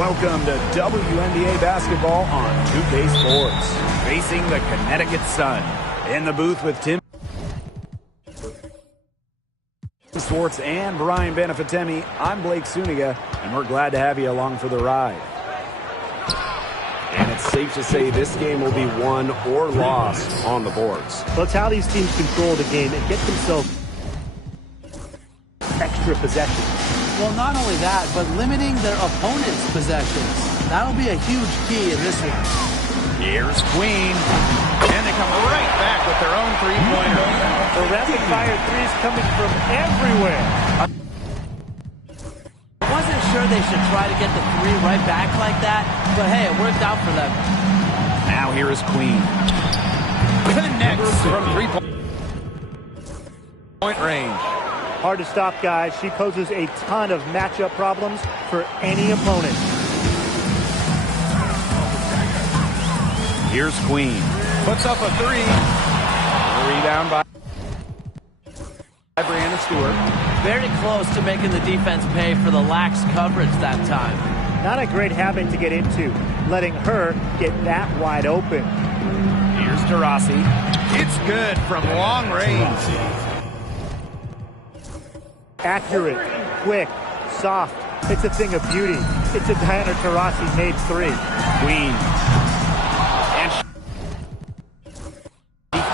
Welcome to WNBA basketball on 2K Sports. Facing the Connecticut Sun. In the booth with Tim Swartz and Brian Benefitemi, I'm Blake Suniga, and we're glad to have you along for the ride. And it's safe to say this game will be won or lost on the boards. Well, it's how these teams control the game and get themselves extra possessions. Well, not only that, but limiting their opponent's possessions. That'll be a huge key in this one. Here's Queen. And they come right back with their own three-pointer. The rapid-fire threes coming from everywhere. I wasn't sure they should try to get the three right back like that, but hey, it worked out for them. Now here is Queen. Connects from three-point range. Hard to stop, guys. She poses a ton of matchup problems for any opponent. Here's Queen. Puts up a three. A rebound by Brianna Stewart. Very close to making the defense pay for the lax coverage that time. Not a great habit to get into, letting her get that wide open. Here's Taurasi. It's good from long range. Accurate, quick, soft. It's a thing of beauty. It's a Diana Taurasi made three. Queen. And she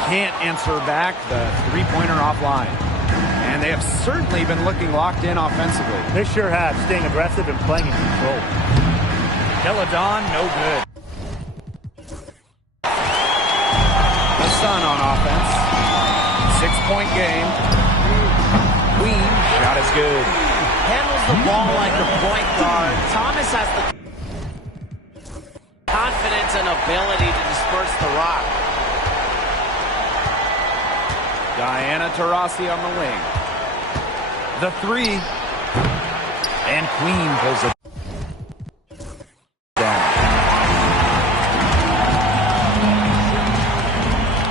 can't answer back the three-pointer offline. And they have certainly been looking locked in offensively. They sure have, staying aggressive and playing in control. Deladon, no good. The Sun on offense. 6-point game. Queen, shot is good. Handles the ball like a point guard. Thomas has the confidence and ability to disperse the rock. Diana Taurasi on the wing. The three. And Queen pulls it down.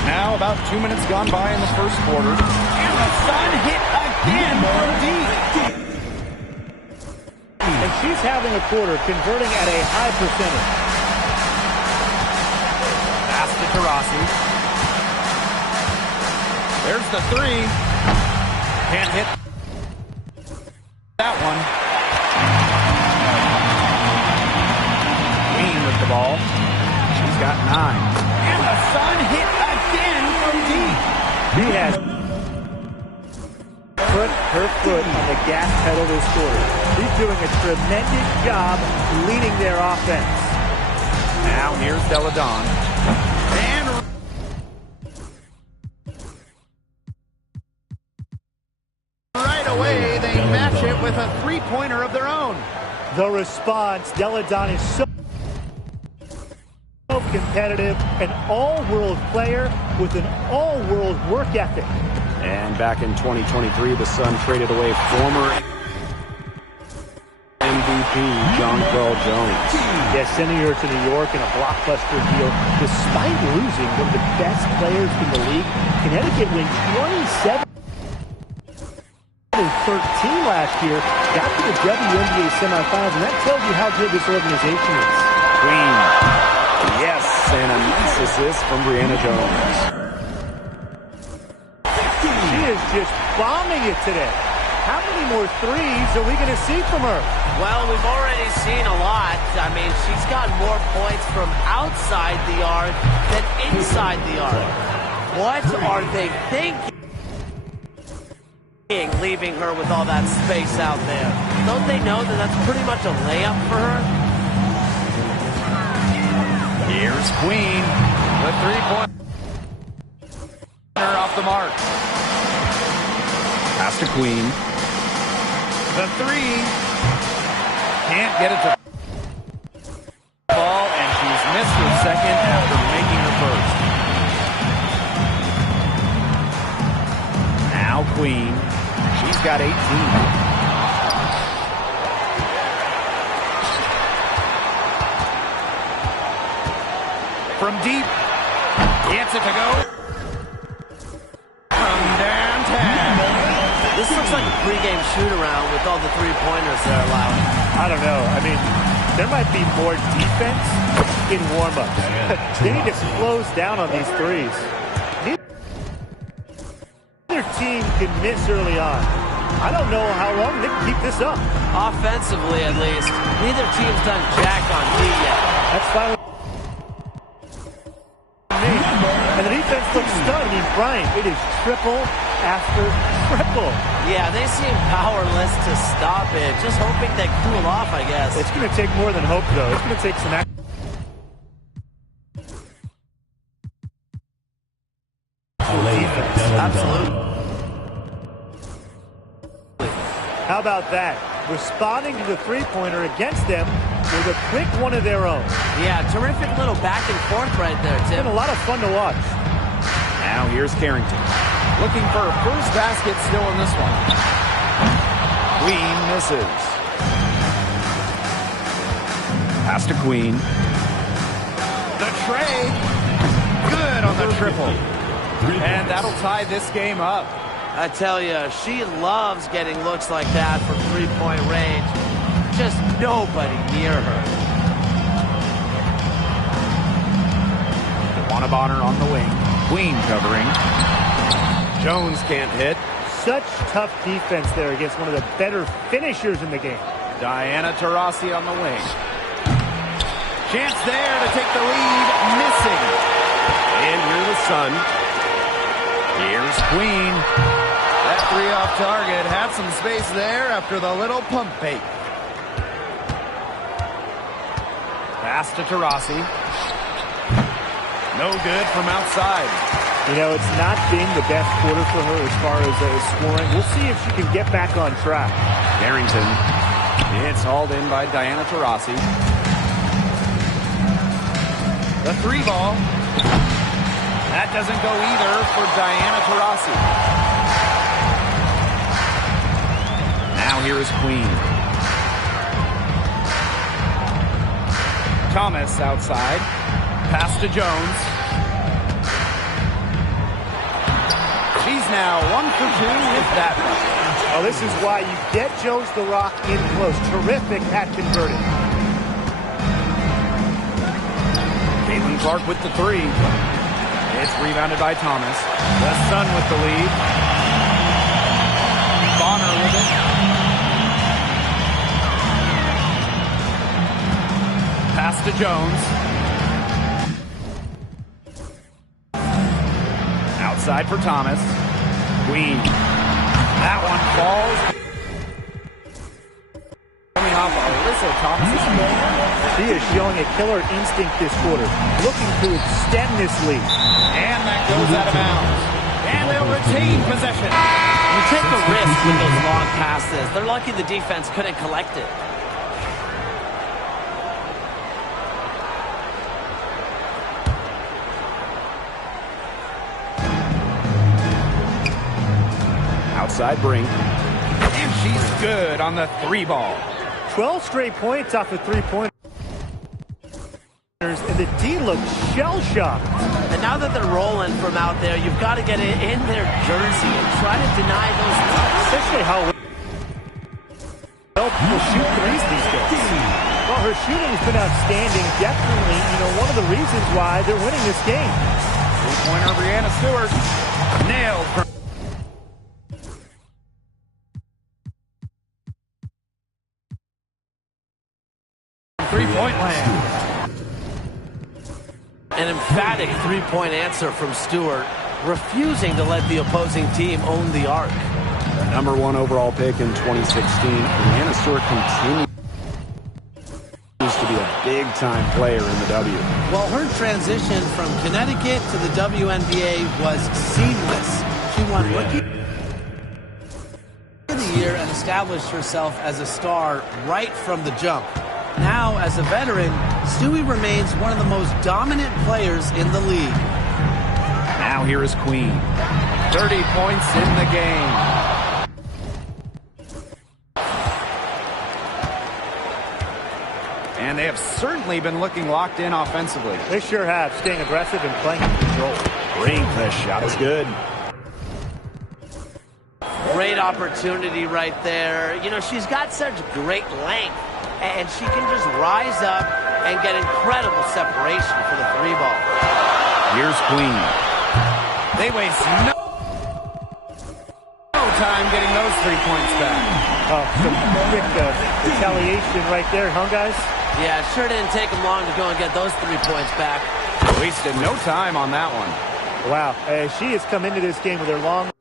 Now about 2 minutes gone by in the first quarter. And the Sun hit again from deep. And she's having a quarter, converting at a high percentage. Pass to Taurasi. There's the three. Can't hit that one. Queen with the ball. She's got 9. And the Sun hit again from deep. She has put her foot on the gas pedal this quarter. She's doing a tremendous job leading their offense. Now here's Deladon. And right away they match it with a three-pointer of their own. The response, Deladon is so competitive, an all-world player with an all-world work ethic. And back in 2023, the Sun traded away former MVP Jonquel Jones. Yeah, sending her to New York in a blockbuster deal. Despite losing one of the best players in the league, Connecticut went 27-13 last year, got to the WNBA semifinals, and that tells you how good this organization is. Queen. Yes, and a nice assist from Brianna Jones. She is just bombing it today. How many more threes are we going to see from her? Well, we've already seen a lot. I mean, she's got more points from outside the arc than inside the arc. What are they thinking, leaving her with all that space out there? Don't they know that that's pretty much a layup for her? Here's Queen. The three-pointer off the mark. Pass to Queen. The three. Can't get it to ball, and she's missed her second after making her first. Now Queen. She's got 18. From deep. Gets it to go. From downtown. This looks like a pregame shoot-around with all the three-pointers they're allowing. I don't know. I mean, there might be more defense in warm-ups. They need to close down on these threes. Neither team can miss early on. I don't know how long they can keep this up. Offensively, at least, neither team's done jack on D yet. That's fine with me. And the defense looks stunned. I mean, Brian, it is triple after triple. Yeah, they seem powerless to stop it. Just hoping they cool off, I guess. It's going to take more than hope, though. It's going to take some action. Absolutely. How about that? Responding to the three-pointer against them with a quick one of their own. Yeah, terrific little back and forth right there, It's Tim. been a lot of fun to watch. Now here's Carrington. Looking for a first basket still in this one. Queen misses. Pass to Queen. The trade. Good on the triple. And that'll tie this game up. I tell you, she loves getting looks like that from three-point range. Just nobody near her. Bonner on the wing. Queen covering. Jones can't hit. Such tough defense there against one of the better finishers in the game. Diana Taurasi on the wing. Chance there to take the lead. Missing. And here's the Sun. Here's Queen. That three off target. Had some space there after the little pump fake. Pass to Taurasi. No good from outside. You know, it's not been the best quarter for her as far as scoring. We'll see if she can get back on track. Carrington. It's hauled in by Diana Taurasi. The three ball. That doesn't go either for Diana Taurasi. Now here is Queen. Thomas outside. Pass to Jones. She's now 1 for 2 with that one. Well, this is why you get Jones the Rock in close. Terrific at converting. Caitlin Clark with the three. It's rebounded by Thomas. The Sun with the lead. Bonner with it. Pass to Jones. Outside for Thomas. Queen. That one falls. Coming off Alyssa Thomas's goal. She is showing a killer instinct this quarter, looking to extend this lead. And that goes out of bounds. And they'll retain possession. You take a risk with those long passes. They're lucky the defense couldn't collect it. Outside Brink. And she's good on the three ball. 12 straight points off the three-pointers, and the D looks shell-shocked. And now that they're rolling from out there, you've got to get it in their jersey and try to deny those looks. Especially how well people shoot threes these days. Well, her shooting has been outstanding. Definitely, one of the reasons why they're winning this game. Three-pointer Brianna Stewart. Nailed from three-point land. An emphatic three-point answer from Stewart, refusing to let the opposing team own the arc. The number 1 overall pick in 2016, Brianna Stewart continues to be a big-time player in the W. Well, her transition from Connecticut to the WNBA was seamless. She won Rookie of the Year and established herself as a star right from the jump. Now, as a veteran, Stewie remains one of the most dominant players in the league. Now here is Queen. 30 points in the game. And they have certainly been looking locked in offensively. They sure have, staying aggressive and playing in control. Brink, the shot is good. Great opportunity right there. She's got such great length. and she can just rise up and get incredible separation for the three ball. Here's Queen. They waste no time getting those 3 points back. Oh, some quick retaliation right there, huh, guys? Yeah, it sure didn't take them long to go and get those 3 points back. Wasted no time on that one. Wow, she has come into this game with her long-range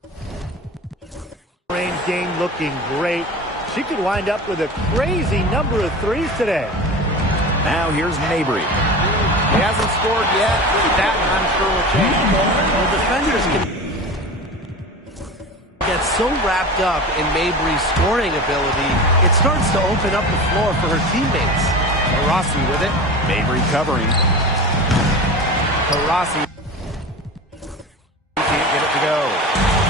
game looking great. She could wind up with a crazy number of threes today. Now here's Mabry. He hasn't scored yet. That, I'm sure, will change. The defenders can get so wrapped up in Mabry's scoring ability, it starts to open up the floor for her teammates. Rossi with it. Mabry covering. Rossi can't get it to go.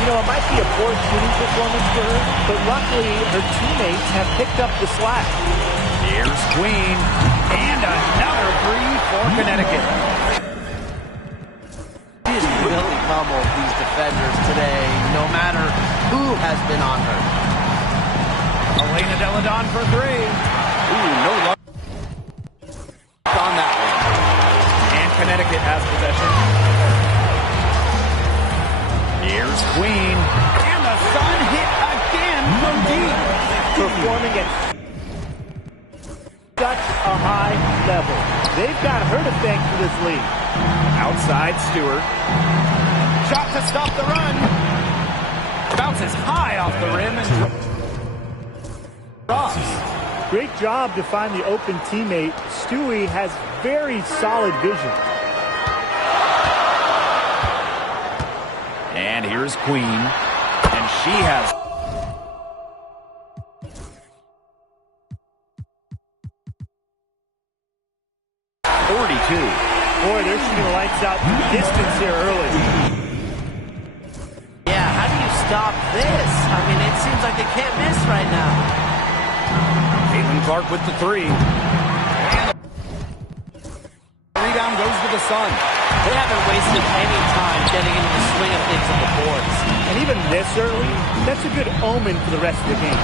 You know, it might be a poor shooting performance for her, but luckily her teammates have picked up the slack. Here's Queen. And another three for Connecticut. She has really pummeled these defenders today, no matter who has been on her. Elena Deladon for three. Ooh, no luck on that one. And Connecticut has possession. Here's Queen. And the Sun hit again from deep. Performing at such a high level. They've got her to thank for this lead. Outside Stewart. Shot to stop the run. Bounces high off the rim and drops. Great job to find the open teammate. Stewie has very solid vision. And here's Queen. And she has... Boy, they're shooting lights out distance here early. Yeah, how do you stop this? I mean, it seems like they can't miss right now. Caitlin Clark with the three. And the rebound goes to the Sun. They haven't wasted any time getting into the swing of things on the boards. And even this early, that's a good omen for the rest of the game.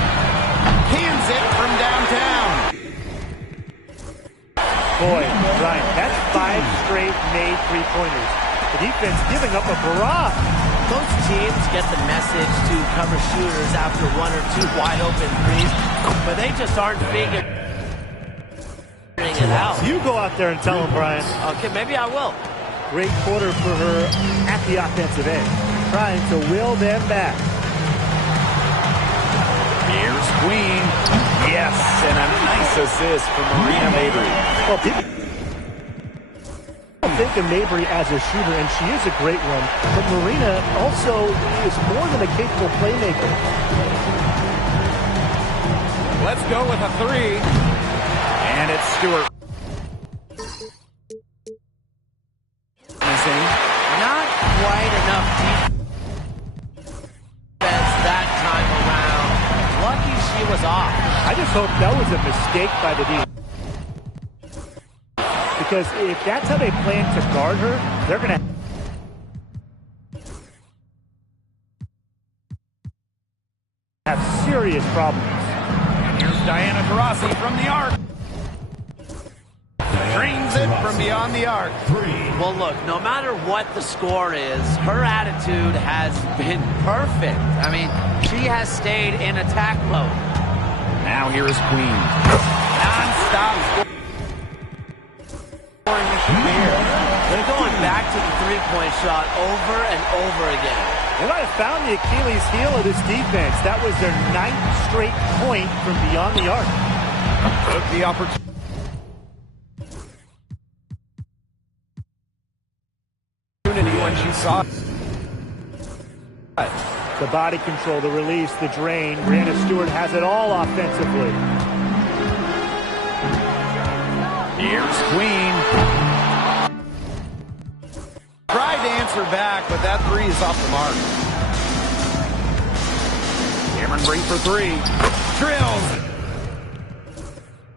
Cans it from downtown. Boy, Brian, that's 5 straight made three-pointers. The defense giving up a barrage. Most teams get the message to cover shooters after 1 or 2 wide-open threes, but they just aren't figuring it out. You go out there and tell them, Brian. Okay, maybe I will. Great quarter for her at the offensive end, trying to will them back. Here's Queen. Yes, and a nice assist for Marina Mabry. Well, people think of Mabry as a shooter, and she is a great one. But Marina also is more than a capable playmaker. Let's go with a three. And it's Stewart. Missing. Not quite enough defense that time around. Lucky she was off. I just hope that was a mistake by the defense. Because if that's how they plan to guard her, they're going to have serious problems. And here's Diana Taurasi from the arc. Drains it from beyond the arc. Well, look, no matter what the score is, her attitude has been perfect. I mean, she has stayed in attack mode. Now here is Queen. Non-stop scoring machine here. They're going back to the three-point shot over and over again. They might have found the Achilles heel of this defense. That was their 9th straight point from beyond the arc. Took the opportunity when she saw it. The body control, the release, the drain. Brianna Stewart has it all offensively. Here's Queen. Tried to answer back, but that three is off the mark. Cameron Brink for three. Drills.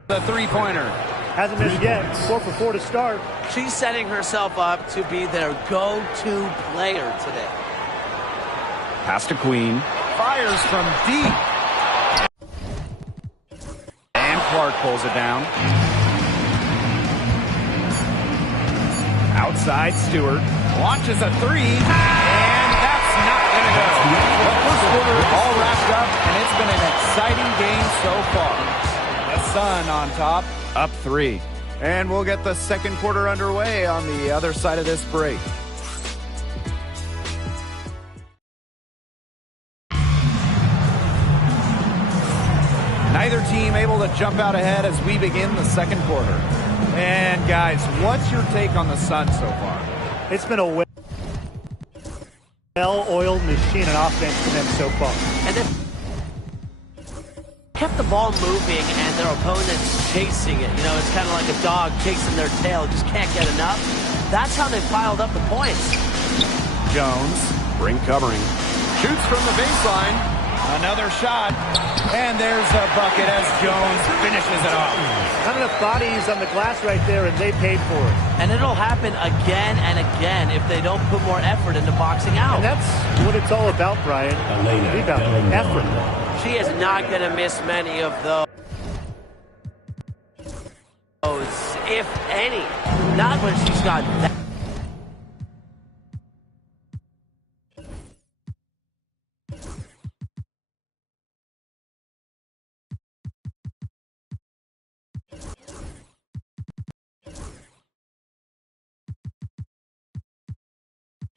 The three-pointer. Hasn't missed yet. 4 for 4 to start. She's setting herself up to be their go-to player today. Pass to Queen. Fires from deep. And Clark pulls it down. Outside, Stewart launches a three, and that's not going to go. The first quarter all wrapped up, and it's been an exciting game so far. The Sun on top, up 3. And we'll get the second quarter underway on the other side of this break. Neither team able to jump out ahead as we begin the second quarter. And guys, what's your take on the Sun so far? It's been a well-oiled machine on offense for them so far. And they've kept the ball moving and their opponents chasing it. You know, it's kind of like a dog chasing their tail, just can't get enough. That's how they piled up the points. Jones, ring covering, shoots from the baseline. Another shot, and there's a bucket as Jones finishes it off. Not enough bodies on the glass right there, and they paid for it. And it'll happen again and again if they don't put more effort into boxing out. And that's what it's all about, Brian. Rebound, effort. She is not going to miss many of those, if any. Not when she's got that.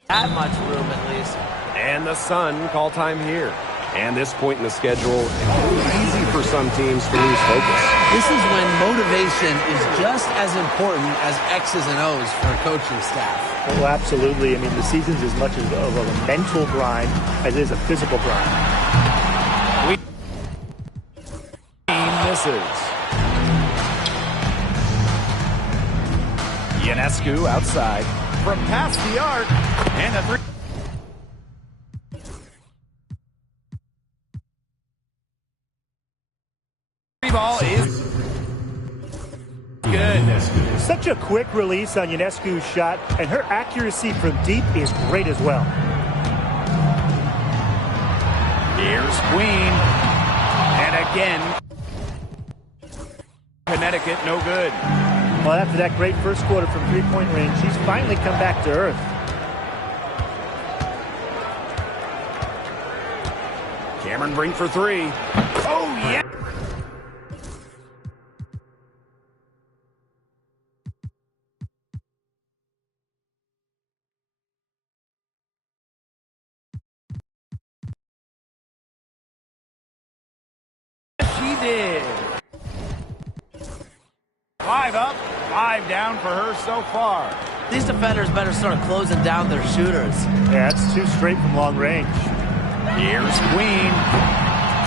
That much room, at least. And the Sun call time here. And this point in the schedule, easy for some teams to lose focus. This is when motivation is just as important as X's and O's for a coaching staff. Oh, absolutely. I mean, the season's as much of a mental grind as it is a physical grind. Misses. Ionescu outside from past the arc, and a three. Ball is good. Such a quick release on Ionescu's shot, and her accuracy from deep is great as well. Here's Queen. And again, Connecticut no good. Well, after that great first quarter from three-point range, she's finally come back to earth. Cameron Brink for three. Oh, yeah. She did. 5 up, 5 down for her so far. These defenders better start closing down their shooters. Yeah, it's 2 straight from long range. Here's Queen.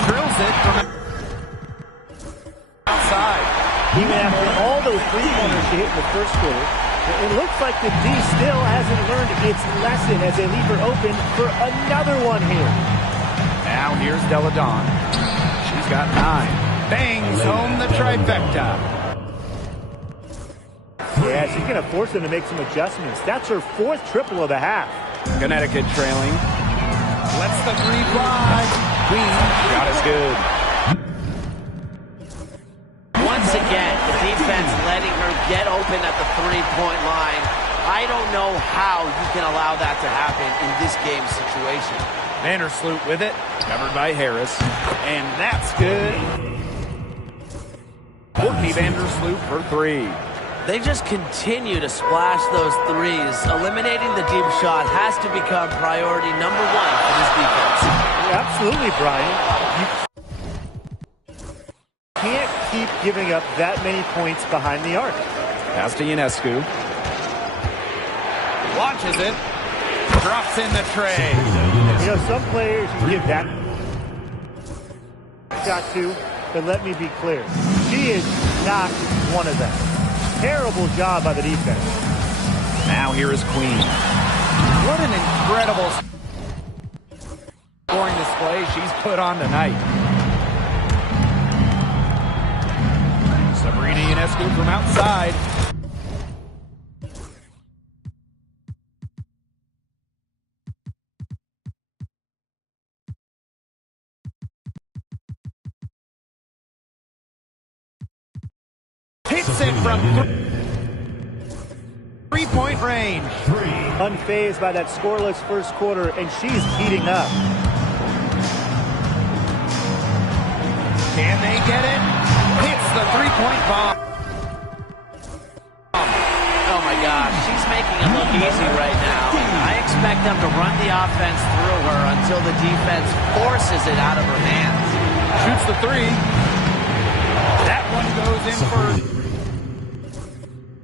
Drills it from outside. Even after all those three-pointers she hit in the first quarter, it looks like the D still hasn't learned its lesson as they leave her open for another one here. Now here's Deladon. She's got 9. Bangs home the trifecta. Yeah, she's going to force them to make some adjustments. That's her 4th triple of the half. Connecticut trailing. Lets the three fly. Queen shot is good. Once again, the defense letting her get open at the three-point line. I don't know how you can allow that to happen in this game situation. Vandersloot with it. Covered by Harris. And that's good. Courtney Vandersloot for 3. They just continue to splash those threes. Eliminating the deep shot has to become priority number 1 for this defense. Yeah, absolutely, Brian. You can't keep giving up that many points behind the arc. Pass to Ionescu. Launches it. Drops in the tray. You know, some players you give that shot to, but let me be clear. She is not one of them. Terrible job by the defense. Now here is Queen. What an incredible scoring display she's put on tonight. Sabrina Ionescu from outside. hits it from three-point range. Unfazed by that scoreless first quarter, and she's heating up. Can they get it? Hits the three-point bomb. Oh my gosh, she's making it look easy right now. And I expect them to run the offense through her until the defense forces it out of her hands. Shoots the three. That one goes in for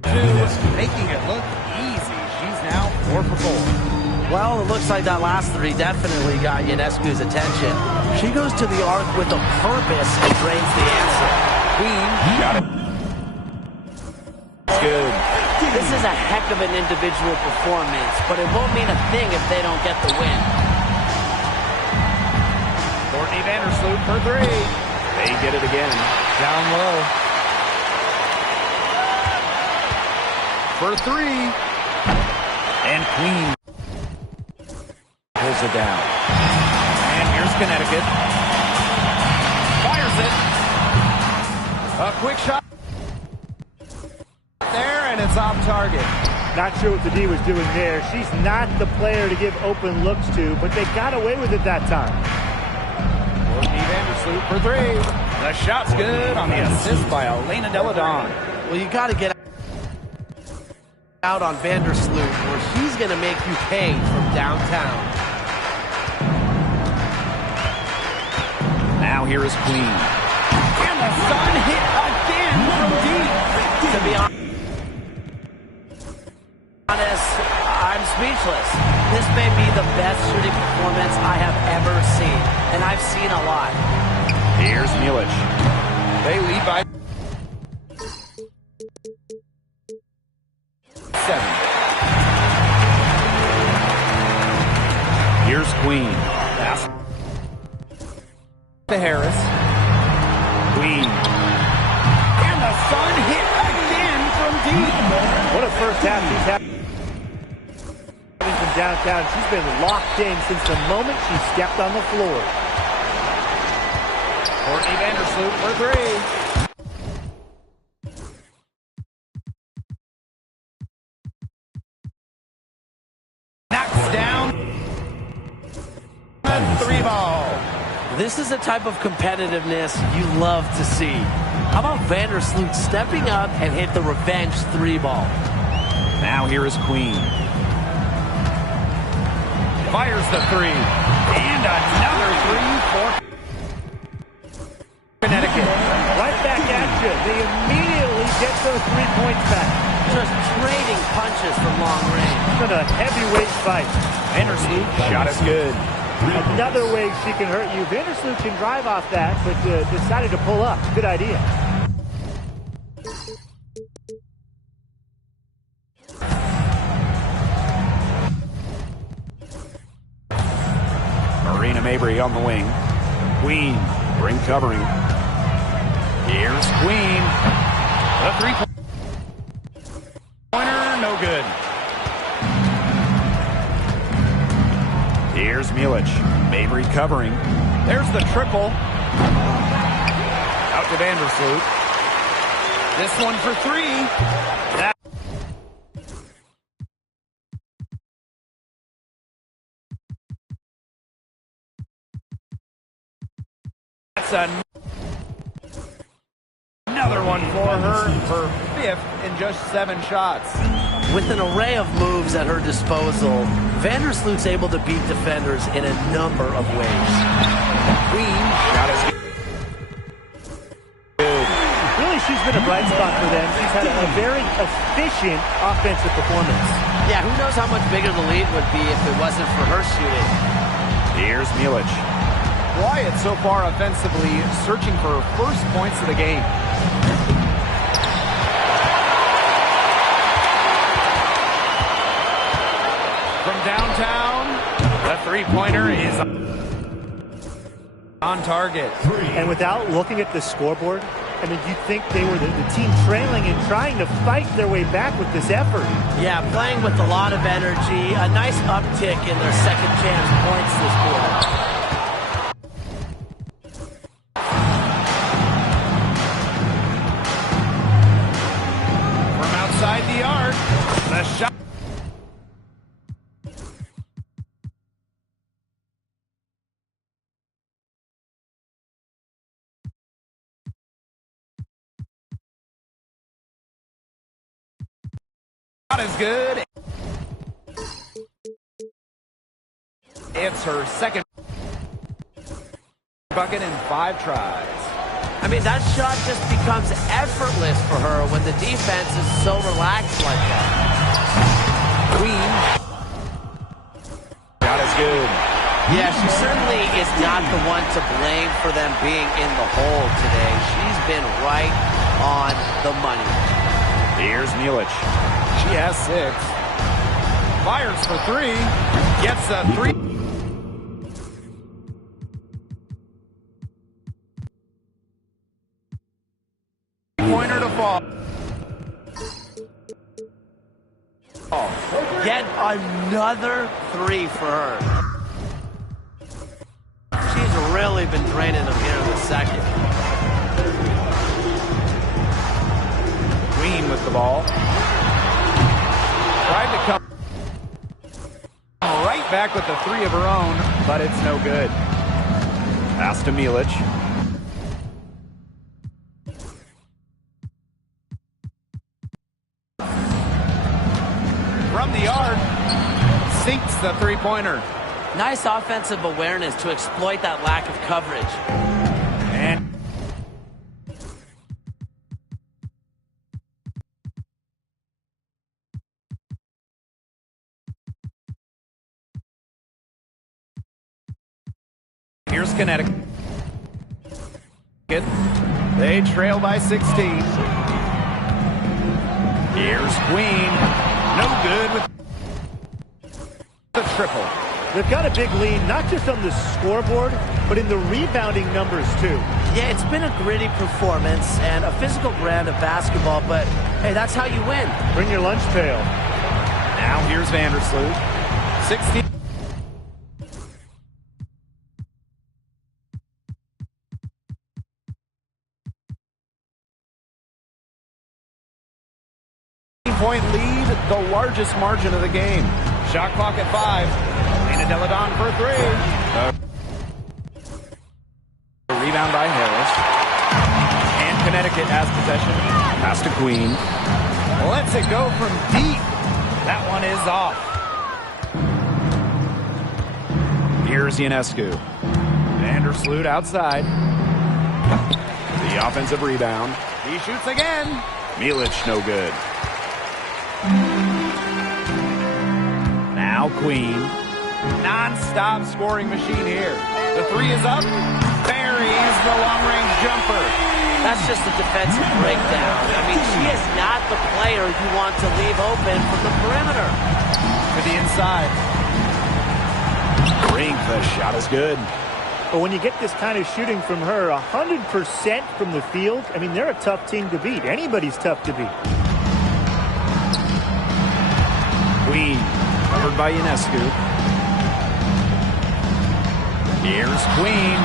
two, making it look easy. She's now 4 for 4. Well, it looks like that last three definitely got Ionescu's attention. She goes to the arc with a purpose and drains the answer. Queen got it. It's good. This is a heck of an individual performance, but it won't mean a thing if they don't get the win. Courtney Vandersloot for 3. They get it again. Down low. For 3. And Queen pulls it down. And here's Connecticut. Fires it. A quick shot. There, and it's off target. Not sure what the D was doing there. She's not the player to give open looks to, but they got away with it that time. Courtney Vandersloot for 3. The shot's good on the assist by Elena Deladon. Well, you got to get out on Vandersloot, or she's going to make you pay from downtown. Now here is Queen. And the sun hit again from deep. To be honest, I'm speechless. This may be the best shooting performance I have ever seen, and I've seen a lot. Here's Milic. They lead by 7. Here's Queen. Pass to Harris. Queen. And the sun hit again from deep. What a first half she's had from downtown. She's been locked in since the moment she stepped on the floor. Courtney Vandersloot for 3. Knocks down. 3 ball. This is the type of competitiveness you love to see. How about Vandersloot stepping up and hit the revenge 3 ball? Now here is Queen. Fires the 3. And another 3 for Connecticut. Right back at you. They immediately get those 3 points back. Just trading punches from long range. It's been a heavyweight fight. Vandersloot shot is good. Another way she can hurt you. Vandersloot can drive off that, but decided to pull up. Good idea. Marina Mabry on the wing. Queen, ring covering. Here's Queen. The 3-pointer, no good. Here's Milic. Mabry covering. There's the triple. Out to Vandersloot. This one for 3. That's another one for her, her 5th in just 7 shots. With an array of moves at her disposal, Vandersloot's able to beat defenders in a number of ways. Queen shot is good. Really, she's been a bright spot for them. She's had a very efficient offensive performance. Yeah, who knows how much bigger the lead would be if it wasn't for her shooting. Here's Milic. Wyatt so far offensively searching for first points of the game. From downtown, the 3-pointer is on target. And without looking at the scoreboard, I mean, you'd think they were the team trailing and trying to fight their way back with this effort. Yeah, playing with a lot of energy. A nice uptick in their second chance points this quarter. Not as good. It's her second bucket in 5 tries. I mean, that shot just becomes effortless for her when the defense is so relaxed like that. Queen. Not as good. Yeah, she certainly is not the one to blame for them being in the hole today. She's been right on the money. Here's Milic. She has 6. Fires for 3. Gets a 3. Pointer to fall. Yet another 3 for her. She's really been draining them here in the second. Queen with the ball. Tried to come right back with the 3 of her own, but it's no good. Pass to Milic. From the yard, sinks the 3-pointer. Nice offensive awareness to exploit that lack of coverage. And here's Connecticut. They trail by 16. Here's Queen. No good with the triple. They've got a big lead, not just on the scoreboard, but in the rebounding numbers, too. Yeah, it's been a gritty performance and a physical brand of basketball, but hey, that's how you win. Bring your lunch pail. Now here's Vandersloot. 16. Point lead, the largest margin of the game. Shot clock at 5. Lena Deladon for 3. Rebound by Harris. And Connecticut has possession. Pass to Queen. Lets it go from deep. That one is off. Here's Ionescu. Vandersloot outside. The offensive rebound. He shoots again. Milic no good. Now Queen. Non-stop scoring machine here. The 3 is up. Buries the long-range jumper. That's just a defensive breakdown. I mean, she is not the player you want to leave open from the perimeter. To the inside. The shot is good. But when you get this kind of shooting from her, 100% from the field, I mean, they're a tough team to beat. Anybody's tough to beat. Queen, covered by Ionescu. Here's Queen.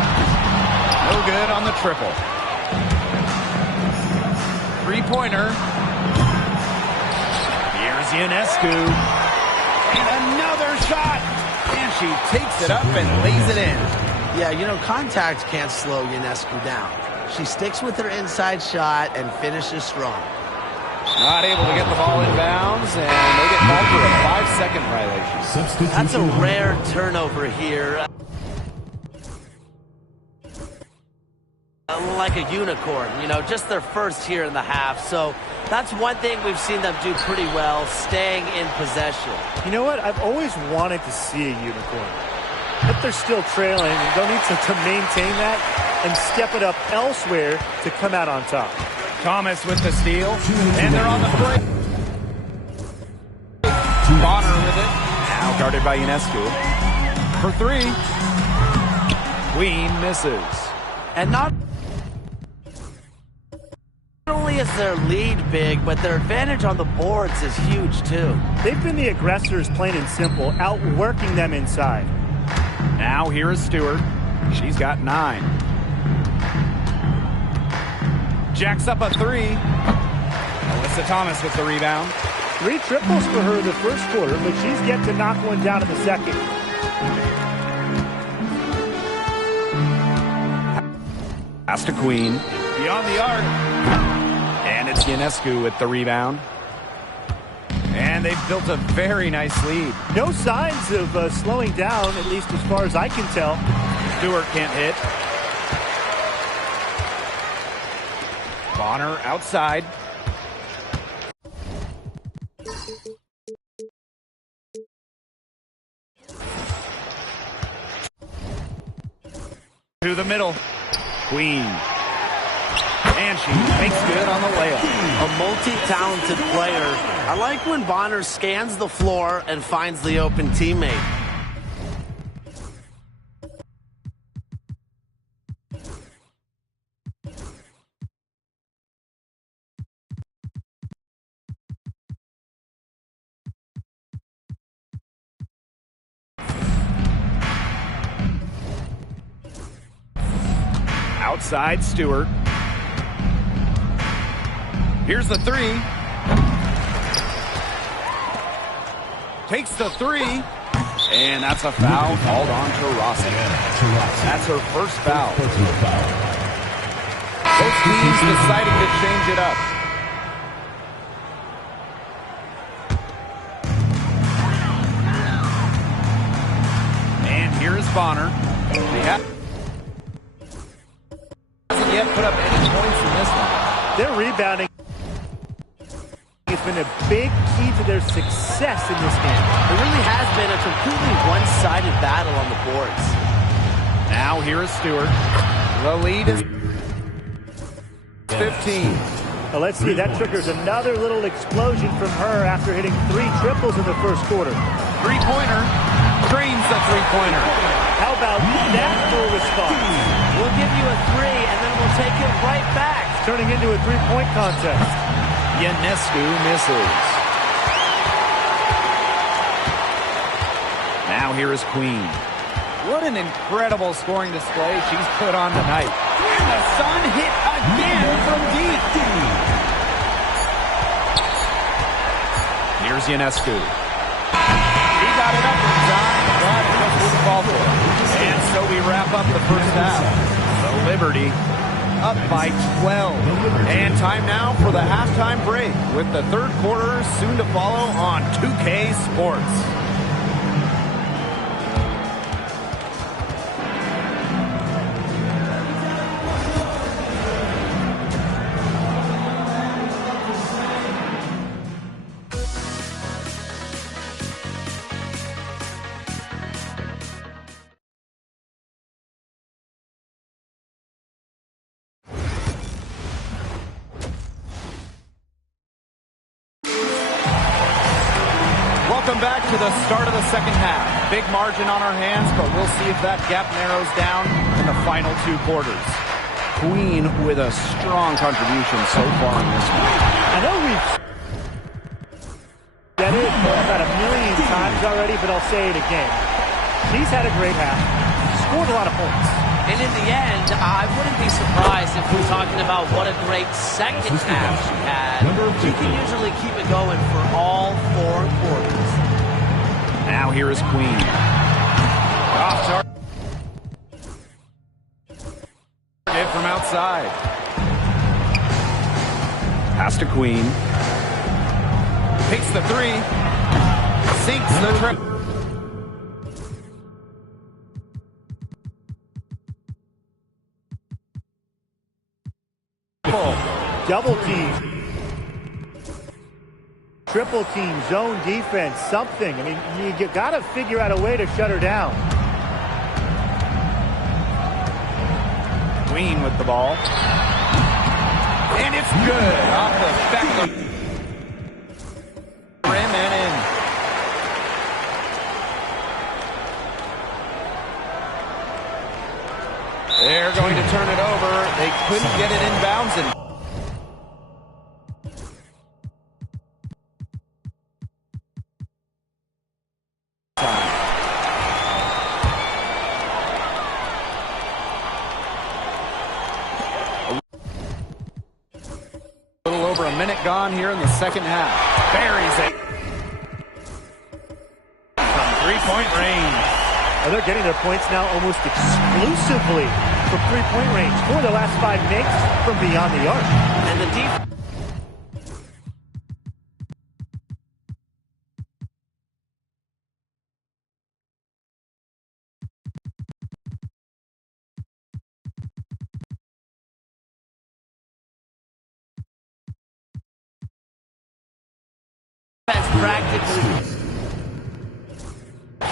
No good on the triple. 3-pointer. Here's Ionescu. And another shot. And she takes it up and lays it in. Yeah, you know, contact can't slow Ionescu down. She sticks with her inside shot and finishes strong. Not able to get the ball in bounds, and they get called for a 5-second violation. That's a rare turnover here. Like a unicorn, you know, just their first here in the half. So that's one thing we've seen them do pretty well, staying in possession. You know what? I've always wanted to see a unicorn. But they're still trailing and don't need to maintain that and step it up elsewhere to come out on top. Thomas with the steal, and they're on the break. Bonner with it. Now guarded by Ionescu. For 3. Queen misses. And not only is their lead big, but their advantage on the boards is huge too. They've been the aggressors, plain and simple, outworking them inside. Now here is Stewart. She's got 9. Jacks up a 3. Alyssa Thomas with the rebound. 3 triples for her in the first quarter, but she's yet to knock one down in the second. Pass to Queen. Beyond the arc. And it's Ionescu with the rebound. And they've built a very nice lead. No signs of slowing down, at least as far as I can tell. Stewart can't hit. Bonner outside. To the middle. Queen. And she makes good on the layup. A multi-talented player. I like when Bonner scans the floor and finds the open teammate. Outside Stewart. Here's the three. Takes the three. And that's a foul called on to Rossi. That's her first foul. Both teams deciding to change it up. And here's Bonner. Hasn't yet put up any points in this one. Their rebounding has been a big key to their success in this game. It really has been a completely one-sided battle on the boards. Now here is Stewart. The lead is 15. Well, let's see, that triggers another little explosion from her after hitting 3 triples in the first quarter. Three-pointer. Drains the three-pointer. How about that for a response? We'll give you a 3, and then we'll take it right back. Turning into a 3-point contest. Ionescu misses. Now here is Queen. What an incredible scoring display she's put on tonight. And the Sun hit again from deep. Here's Ionescu. He got it up in time, but it just wouldn't fall for him. And so we wrap up the first half. The Liberty up by 12. And time now for the halftime break with the third quarter soon to follow on 2K Sports. Welcome back to the start of the second half. Big margin on our hands, but we'll see if that gap narrows down in the final 2 quarters. Queen with a strong contribution so far in this one. I know we've said it about 1,000,000 times already, but I'll say it again. She's had a great half, scored a lot of points. And in the end, I wouldn't be surprised if we're talking about what a great second half she had. You can usually keep it going for all 4 quarters. Now here is Queen. Off target from outside. Pass to Queen. Takes the 3. Sinks the trip. Double team. Triple team, zone defense, something. I mean, you got to figure out a way to shut her down. Queen with the ball. And it's good. Off the back of the rim and in. They're going to turn it over. They couldn't get it inbounds. And a little over a minute gone here in the second half. Buries it. From 3-point range. Well, they're getting their points now almost exclusively from 3-point range. 4 of the last 5 makes from beyond the arc. And the defense.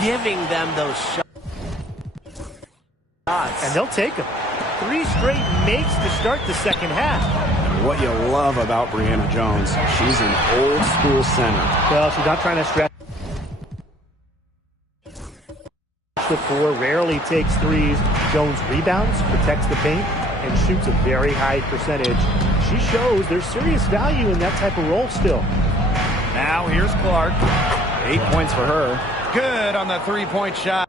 giving them those shots. And they'll take them. 3 straight makes to start the second half. What you love about Brianna Jones, she's an old school center. Well, she's not trying to stretch the floor, rarely takes threes. Jones rebounds, protects the paint, and shoots a very high percentage. She shows there's serious value in that type of role still. Now here's Clark. 8 points for her. Good on the three-point shot.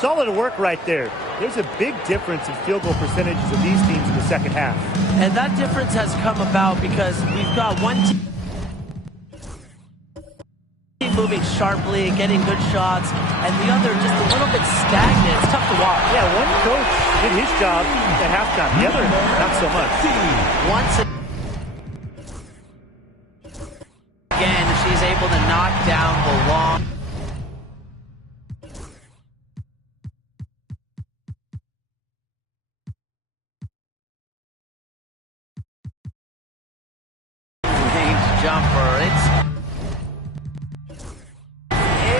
Solid work right there. There's a big difference in field goal percentages of these teams in the second half. And that difference has come about because we've got one team moving sharply, getting good shots, and the other just a little bit stagnant. It's tough to watch. Yeah, one coach did his job at halftime. The other, not so much. Once again, she's able to knock down the long jumper.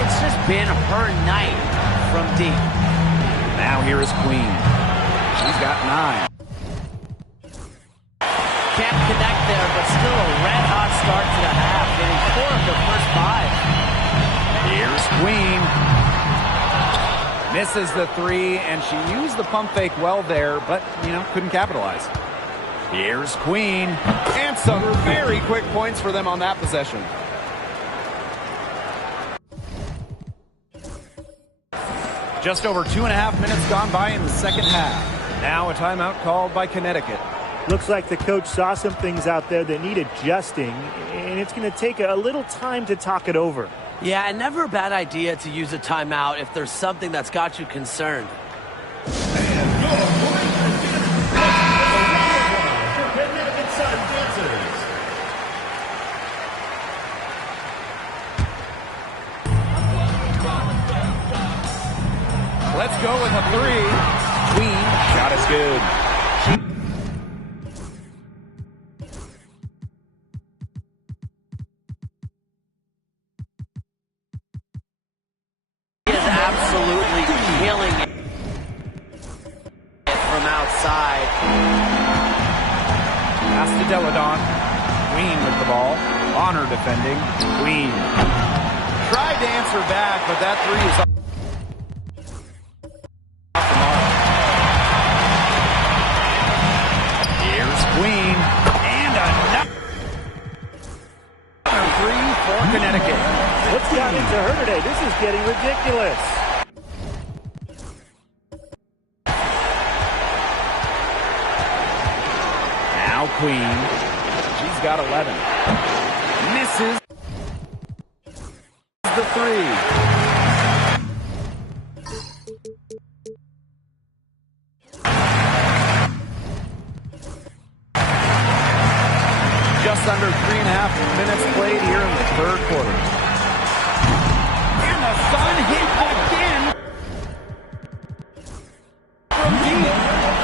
It's just been her night from deep. Now here is Queen. She's got 9. Can't connect there, but still a red-hot start to the half, getting 4 of the first 5. Here's Queen. Misses the 3, and she used the pump fake well there, but, couldn't capitalize. Here's Queen. And some very quick points for them on that possession. Just over 2.5 minutes gone by in the second half. Now a timeout called by Connecticut. Looks like the coach saw some things out there that need adjusting, and it's going to take a little time to talk it over. Yeah, and never a bad idea to use a timeout if there's something that's got you concerned. Let's go with a 3. Queen. Shot is good. She is absolutely killing it from outside. Pass to Deladon. Queen with the ball. Honor defending. Queen. Tried to answer back, but that 3 is up. Queen, and another 3 for Connecticut. What's gotten into her today? This is getting ridiculous. Now Queen. She's got 11. Misses the 3. Just under 3.5 minutes played here in the third quarter. And the Sun hit again from deep.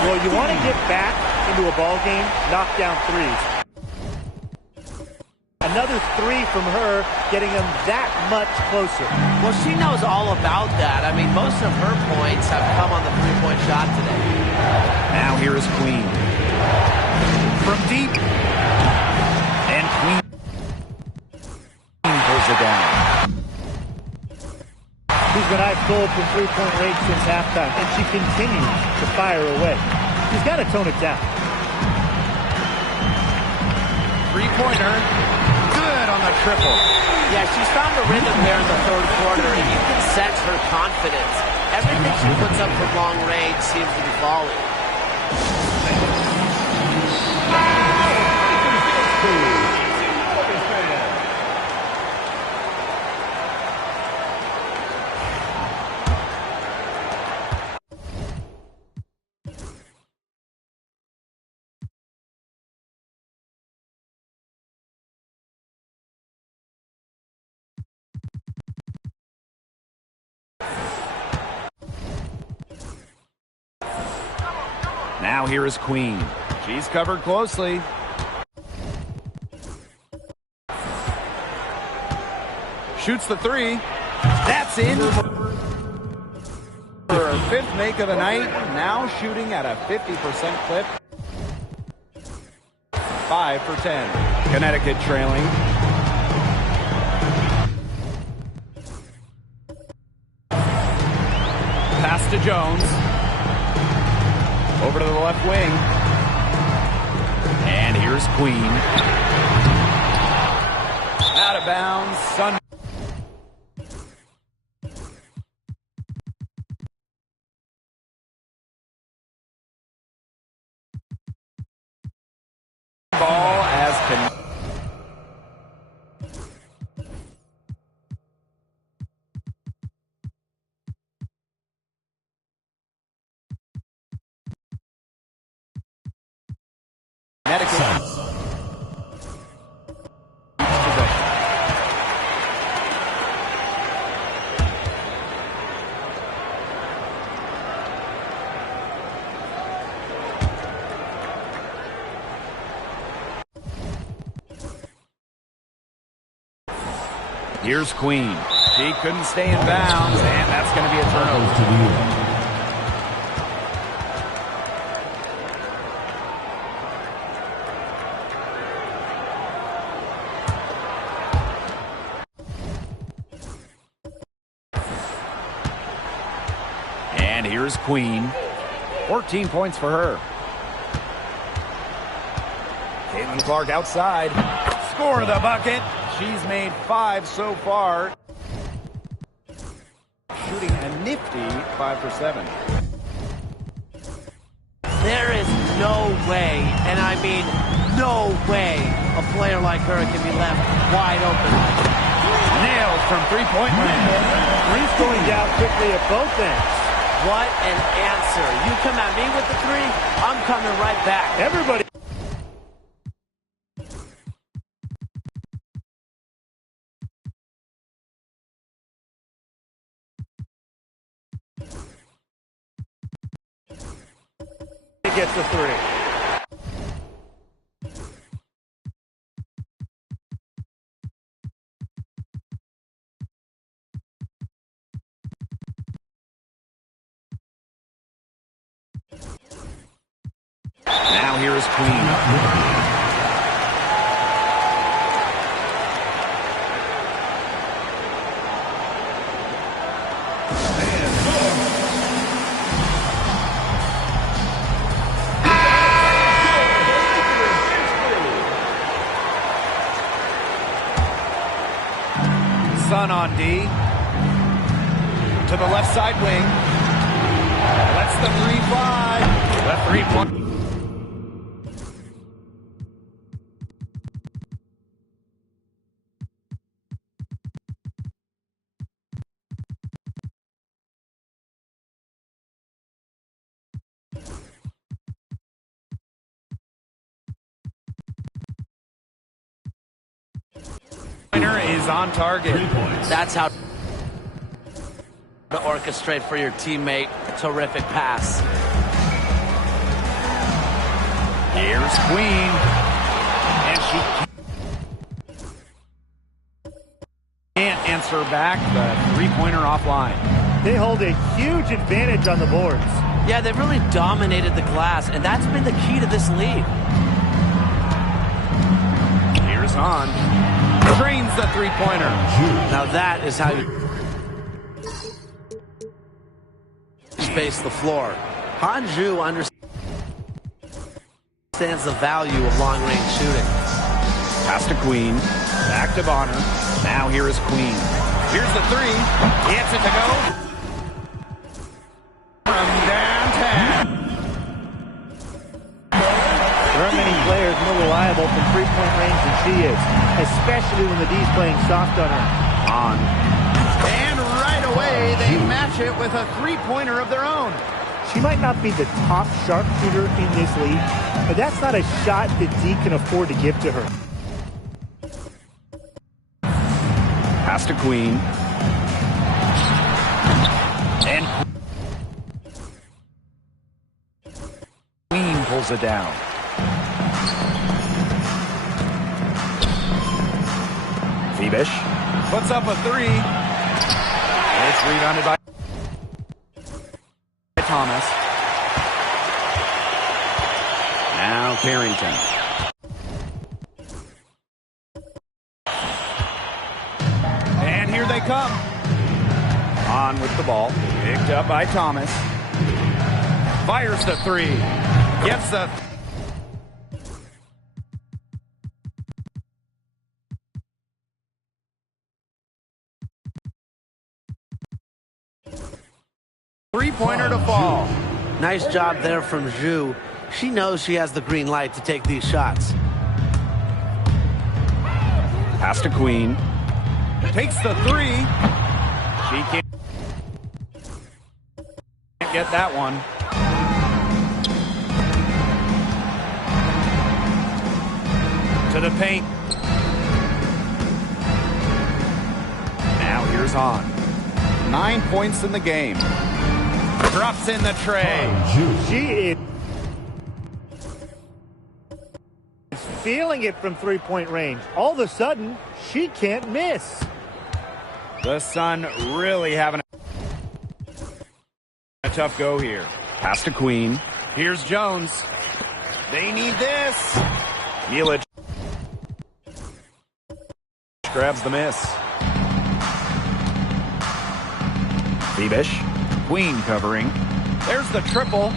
Well, you want to get back into a ball game, knock down threes. Another 3 from her, getting them that much closer. Well, she knows all about that. I mean, most of her points have come on the three-point shot today. Now here is Queen. From deep. And Queen pulls it down. She's been ice-cold from three-point range since halftime, and she continues to fire away. She's got to tone it down. Three-pointer. Good on the triple. Yeah, she's found a rhythm there in the third quarter, and you can sense her confidence. Everything she puts up from long range seems to be falling. Now here is Queen. She's covered closely. Shoots the three. That's in for her fifth make of the night. Now shooting at a 50% clip. 5 for 10. Connecticut trailing. Pass to Jones. Over to the left wing. And here's Queen. Out of bounds. Sun. Ball as Connecticut. Here's Queen. She couldn't stay in bounds, and that's going to be a turnover. And here's Queen. 14 points for her. Caitlin Clark outside. Score the bucket. She's made 5 so far. Shooting a nifty 5 for 7. There is no way, and I mean no way, a player like her can be left wide open. Nailed from three-point land. Three's going down quickly at both ends. What an answer. You come at me with the three, I'm coming right back. Everybody. Gets a three. Now here is Queen. Sun on D. To the left side wing. Lets the 3-5. The 3-point. Is on target. That's how to orchestrate for your teammate. Terrific pass. Here's Queen. And she can't answer back. The three-pointer offline. They hold a huge advantage on the boards. Yeah, they've really dominated the glass, and that's been the key to this lead. Here's on. Drains the three-pointer. Now that is how you space the floor. Hanju understands the value of long-range shooting. Pass to Queen. Back to Bonner. Now here is Queen. Here's the three. Gets it to go. From downtown. There aren't many players more reliable from three-point range than she is, especially when the D's playing soft on her. On. And right away, they match it with a three-pointer of their own. She might not be the top sharpshooter in this league, but that's not a shot that D can afford to give to her. Pass to Queen. And Queen pulls it down. Phoebish Puts up a three. It's rebounded by Thomas. Now Carrington. And here they come. On with the ball. Picked up by Thomas. Fires the three. Gets the... Three-pointer to fall. Nice job there from Zhu. She knows she has the green light to take these shots. Pass to Queen. Takes the three. She can't get that one. To the paint. Now here's Han. 9 points in the game. Drops in the tray. She is feeling it from three-point range. All of a sudden, she can't miss. The Sun really having a tough go here. Pass to Queen. Here's Jones. They need this. Milic grabs the miss. Bebish. Queen covering. There's the triple.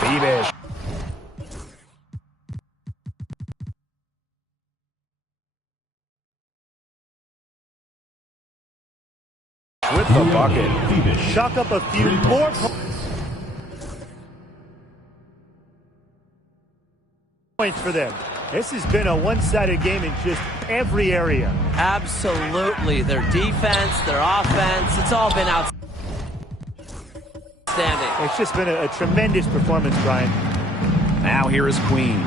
Bebish. With the bucket. Chalk up a few more points for them. This has been a one-sided game in just every area. Absolutely. Their defense, their offense, it's all been outstanding. It's just been a tremendous performance, Brian. Now here is Queen.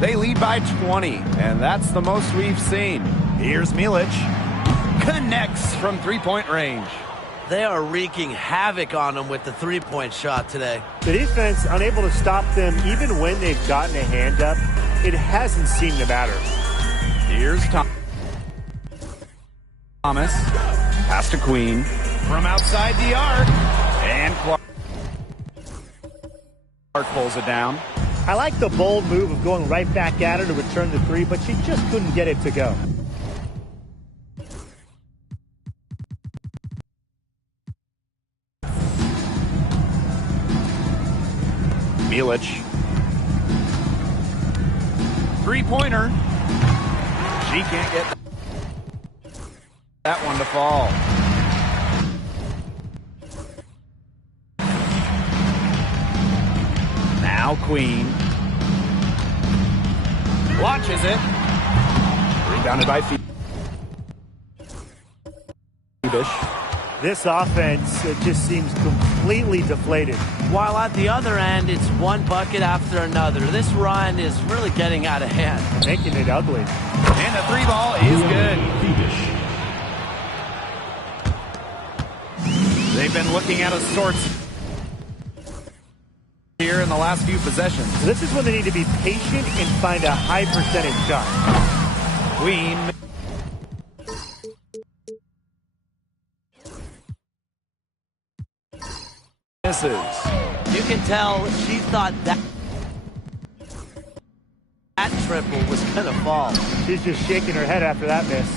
They lead by 20, and that's the most we've seen. Here's Milic. Connects from three-point range. They are wreaking havoc on them with the three-point shot today. The defense unable to stop them even when they've gotten a hand up. It hasn't seemed to matter. Here's Thomas. Pass to Queen. From outside the arc. And Clark pulls it down. I like the bold move of going right back at her to return the three, but she just couldn't get it to go. Milic. Three-pointer. She can't get that one to fall. Now Queen. Launches it. Rebounded by Bebish. This offense just seems completely deflated. While at the other end, it's one bucket after another. This run is really getting out of hand. Making it ugly. And the three ball is good. They've been looking at a sorts here in the last few possessions. So this is when they need to be patient and find a high percentage shot. Queen. Misses. You can tell she thought that triple was going to fall. She's just shaking her head after that miss.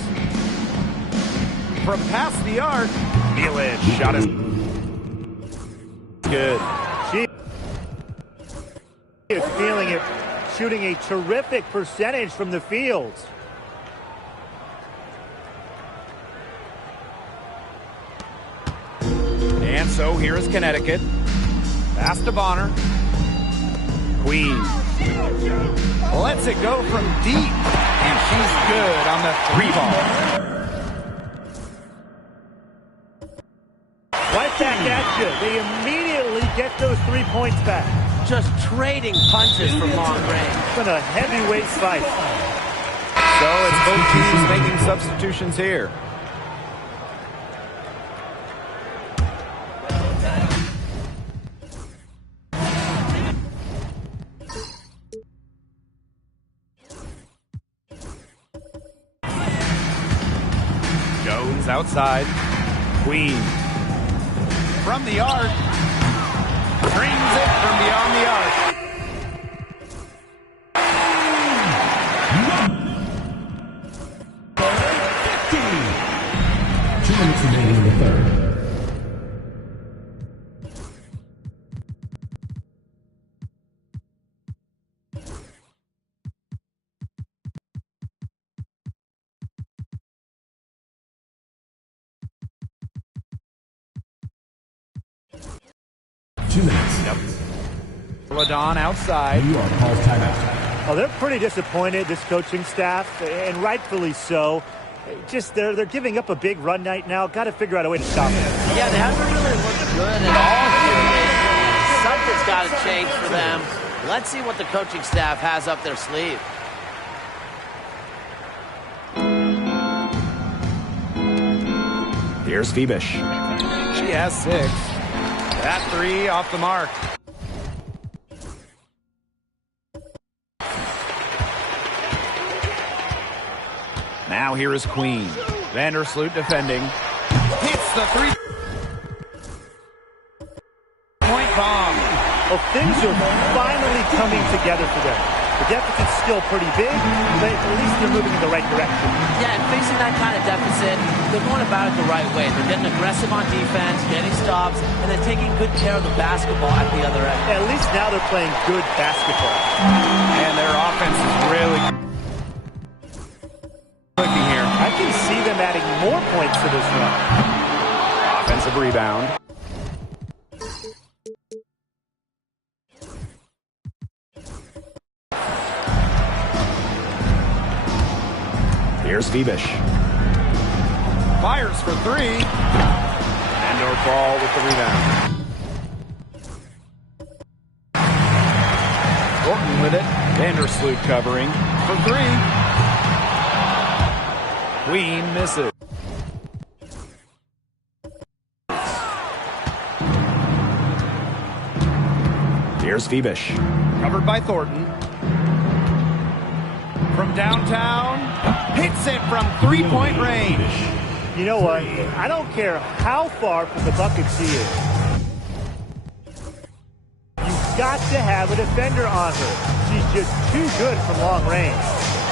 From past the arc, Milic shot is good. She is feeling it, shooting a terrific percentage from the field. And so here is Connecticut. Pass to Bonner. Queen lets it go from deep, and she's good on the three ball. Right back at you. They immediately get those 3 points back. Just trading punches from long range. It's been a heavyweight fight. So it's both teams making substitutions here. outside. Queen. From the arc. Brings it from beyond the arc. Minutes remaining in the third. Ladon outside. You are calls timeout. Oh, they're pretty disappointed, this coaching staff, and rightfully so. Just they're giving up a big run night now. Got to figure out a way to stop it. Yeah, they haven't really looked good at all here. Something's got to change for them. Let's see what the coaching staff has up their sleeve. Here's Phoebish. She has 6. That 3 off the mark. Now here is Queen. Vandersloot defending. Hits the 3-point bomb. Well, things are finally coming together for them. The deficit's still pretty big, but at least they're moving in the right direction. Yeah, and facing that kind of deficit, they're going about it the right way. They're getting aggressive on defense, getting stops, and then taking good care of the basketball at the other end. At least now they're playing good basketball. And their offense is really clicking here. I can see them adding more points to this run. Offensive rebound. Here's Phoebish. Fires for 3. And Ball with the rebound. Thornton with it. Vandersloot covering for 3. Queen misses. Here's Phoebish. Covered by Thornton. From downtown, hits it from 3-point range. You know what? I don't care how far from the buckets he is. You've got to have a defender on her. She's just too good from long range.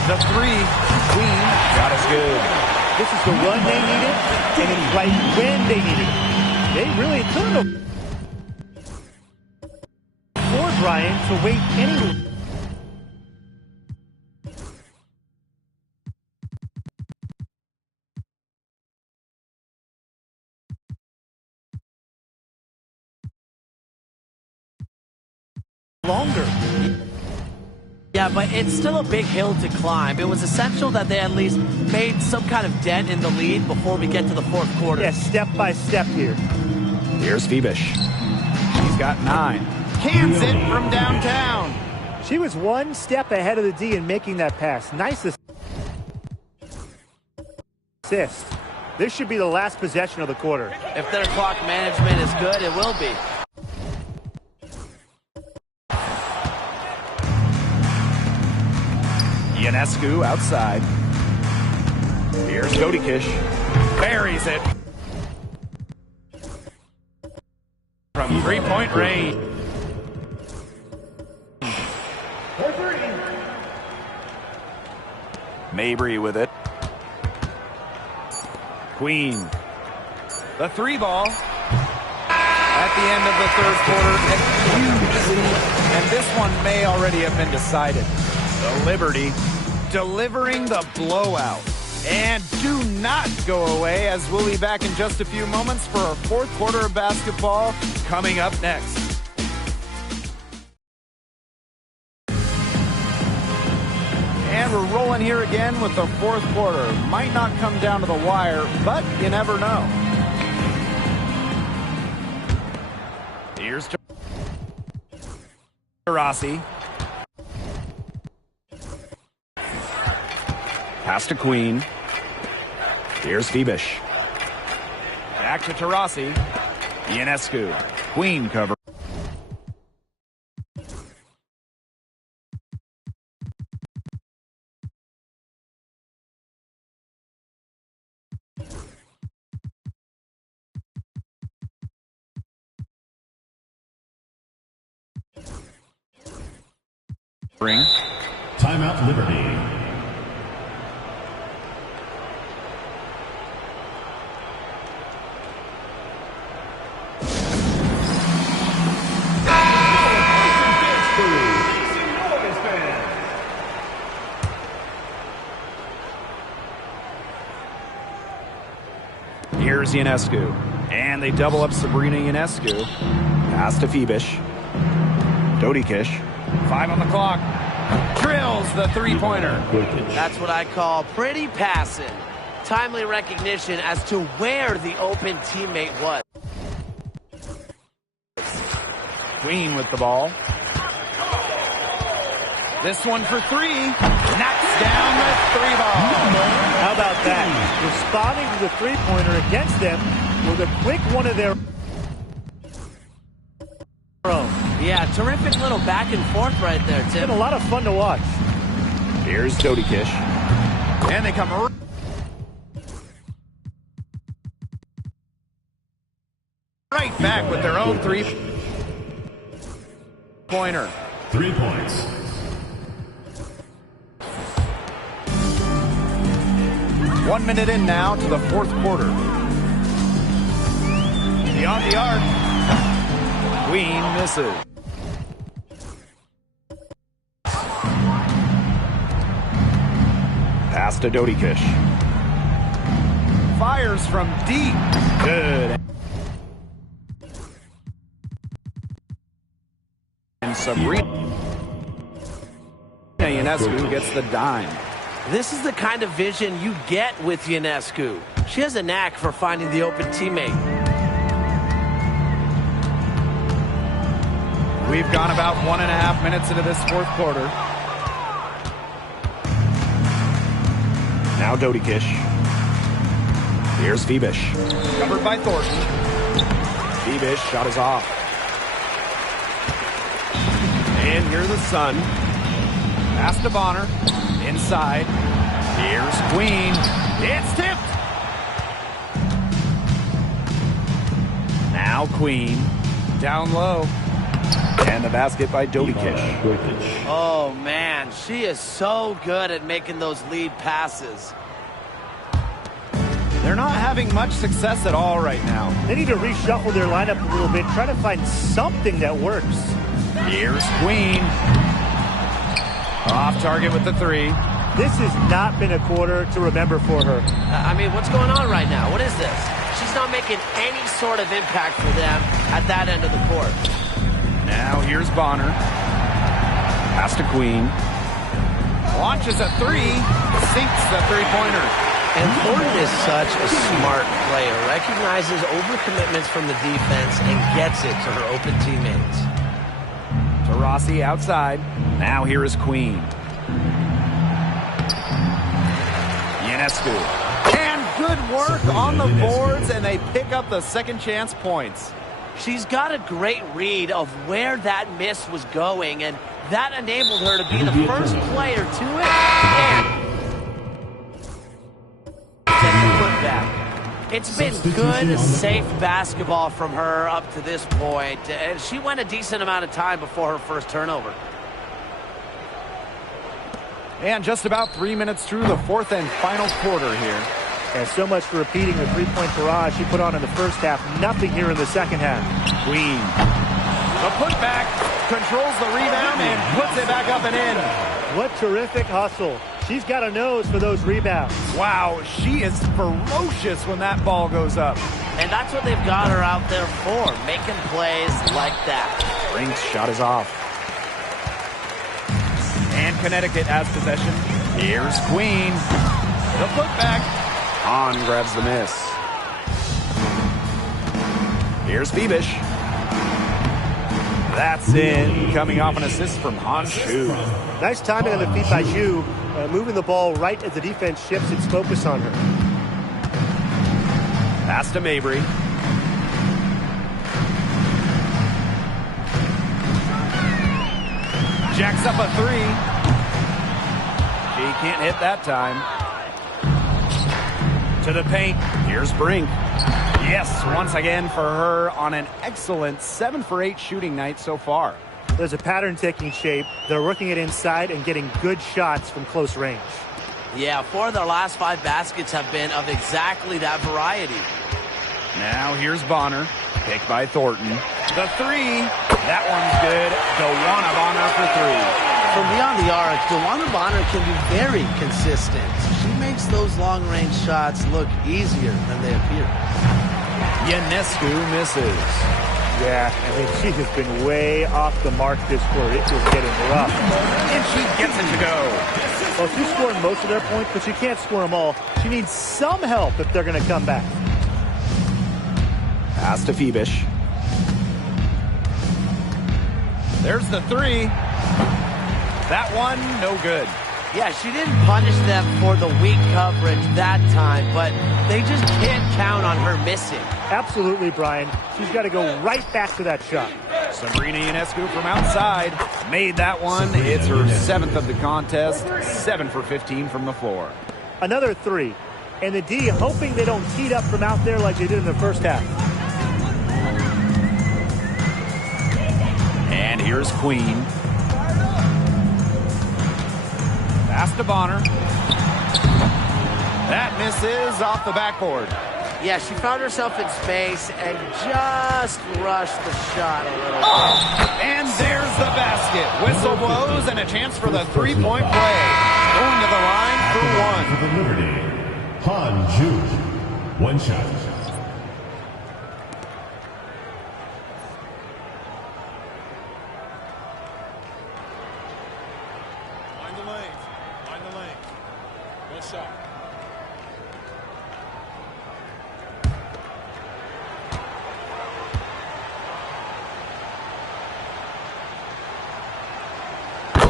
The 3, Queen, got us good. This is the run they needed, and it's right when they needed it. They really took them for Brian to wait any longer. Yeah, but it's still a big hill to climb. It was essential that they at least made some kind of dent in the lead before we get to the fourth quarter. Yeah, step by step here. Here's Phoebish. She's got 9. Cans it from downtown. She was one step ahead of the D in making that pass. Nice assist. This should be the last possession of the quarter. If their clock management is good, it will be. Ionescu outside. Here's Godikish. Buries it. From 3-point range. Mabry with it. Queen. The 3 ball. At the end of the third quarter, a huge lead, and this one may already have been decided. The Liberty delivering the blowout. And do not go away, as we'll be back in just a few moments for our fourth quarter of basketball coming up next. And we're rolling here again with the fourth quarter. Might not come down to the wire, but you never know. Here's Rossi. Pass to Queen. Here's Phoebish. Back to Taurasi. Ionescu. Queen cover. Ring. Timeout Liberty. Here's Ionescu. And they double up Sabrina Ionescu. Pass to Phoebish. Dodikish. 5 on the clock. Drills the three-pointer. That's what I call pretty passing. Timely recognition as to where the open teammate was. Queen with the ball. This one for 3. Knocks down the 3-ball. How about that? Responding to the three-pointer against them with a quick one of their own. Yeah, terrific little back and forth right there, It's Tim. been a lot of fun to watch. Here's Dodikish. And they come right back with their own three-pointer. 3 points. One minute in now to the fourth quarter. Beyond the arc. Queen misses. Pass to Dodikish. Fires from deep. Good. And Sabrina Ionescu gets the dime. This is the kind of vision you get with Ionescu. She has a knack for finding the open teammate. We've gone about 1.5 minutes into this fourth quarter. Now Dodikish. Here's Phoebish. Covered by Thornton. Phoebish shot is off. And here's the Sun. Pass to Bonner. Inside. Here's Queen. It's tipped. Now Queen. Down low. And the basket by Dodikish. Oh, man, she is so good at making those lead passes. They're not having much success at all right now. They need to reshuffle their lineup a little bit, try to find something that works. Here's Queen. Off target with the 3. This has not been a quarter to remember for her. I mean, what's going on right now? What is this? She's not making any sort of impact for them at that end of the court. Now here's Bonner. Pass to Queen. Launches a 3. Sinks the three-pointer. And Thornton is such a smart player. Recognizes overcommitments from the defense and gets it to her open teammates. Taurasi outside. Now here is Queen. Ionescu. And good work on the boards, and they pick up the second chance points. She's got a great read of where that miss was going, and that enabled her to be the first player to it. And the putback. It's been good, safe basketball from her up to this point, and she went a decent amount of time before her first turnover. And just about 3 minutes through the fourth and final quarter here. And so much for repeating the three-point barrage she put on in the first half. Nothing here in the second half. Queen. The putback controls the rebound and puts it back up and in. What terrific hustle. She's got a nose for those rebounds. Wow, she is ferocious when that ball goes up. And that's what they've got her out there for, making plays like that. Brink's shot is off. And Connecticut has possession. Here's Queen. The putback. Hahn grabs the miss. Here's Phoebish. That's in. Coming off an assist from Han Shu. Nice timing on the feet by Zhu, moving the ball right as the defense shifts its focus on her. Pass to Mabry. Jacks up a 3. She can't hit that time. To the paint. Here's Brink. Yes, once again for her on an excellent 7 for 8 shooting night so far. There's a pattern taking shape. They're working it inside and getting good shots from close range. Yeah, 4 of their last 5 baskets have been of exactly that variety. Now here's Bonner, picked by Thornton. The 3, that one's good. DeWanna Bonner for 3. From beyond the arc, DeWanna Bonner can be very consistent. She makes those long-range shots look easier than they appear. Ionescu misses. Yeah, I mean, she has been way off the mark this quarter. It is getting rough. And she gets it to go. Well, she's scoring most of their points, but she can't score them all. She needs some help if they're going to come back. Pass to Phoebish. There's the 3. That one, no good. Yeah, she didn't punish them for the weak coverage that time, but they just can't count on her missing. Absolutely, Brian. She's got to go right back to that shot. Sabrina Ionescu from outside made that one. It's her 7th of the contest, 7 for 15 from the floor. Another 3. And the D hoping they don't tee it up from out there like they did in the first half. And here's Queen. Pass to Bonner. That misses off the backboard. Yeah, she found herself in space and just rushed the shot a little bit. And there's the basket. Whistle blows and a chance for the 3-point play. Going to the line for 1. For the Liberty, Han Ju. 1 shot.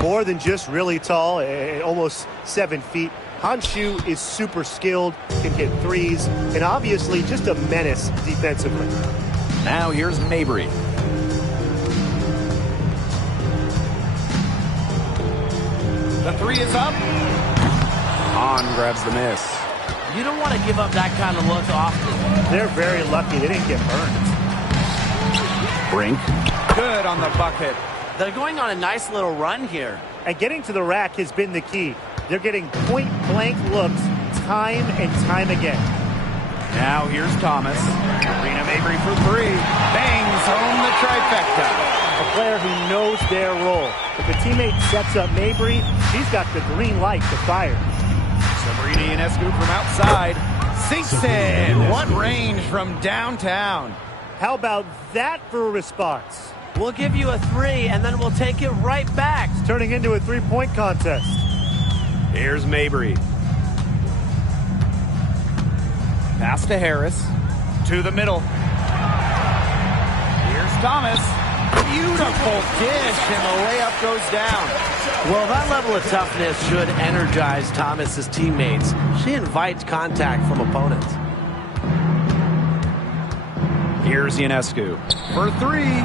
More than just really tall, almost 7 feet. Hanshu is super skilled, can hit threes, and obviously just a menace defensively. Now here's Mabry. The 3 is up. Han grabs the miss. You don't want to give up that kind of look often. They're very lucky they didn't get burned. Brink. Good on the bucket. They're going on a nice little run here. And getting to the rack has been the key. They're getting point-blank looks time and time again. Now here's Thomas. Sabrina Mabry for 3. Bangs home the trifecta. A player who knows their role. If a teammate sets up Mabry, she's got the green light to fire. Sabrina Ionescu from outside. Sinks in. What range from downtown. How about that for a response? We'll give you a 3, and then we'll take it right back. It's turning into a 3-point contest. Here's Mabry. Pass to Harris. To the middle. Here's Thomas. Beautiful dish, and the layup goes down. Well, that level of toughness should energize Thomas's teammates. She invites contact from opponents. Here's Ionescu for 3.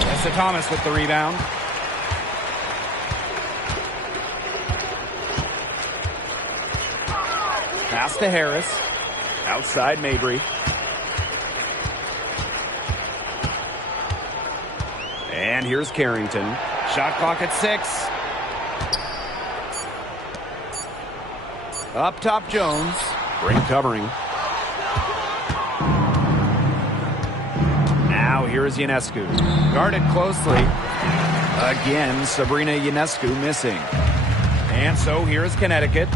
Tessa Thomas with the rebound. Pass to Harris. Outside Mabry. And here's Carrington. Shot clock at 6. Up top Jones. Brink covering. Now here's Ionescu. Guarded closely. Again, Sabrina Ionescu missing. And so here's Connecticut.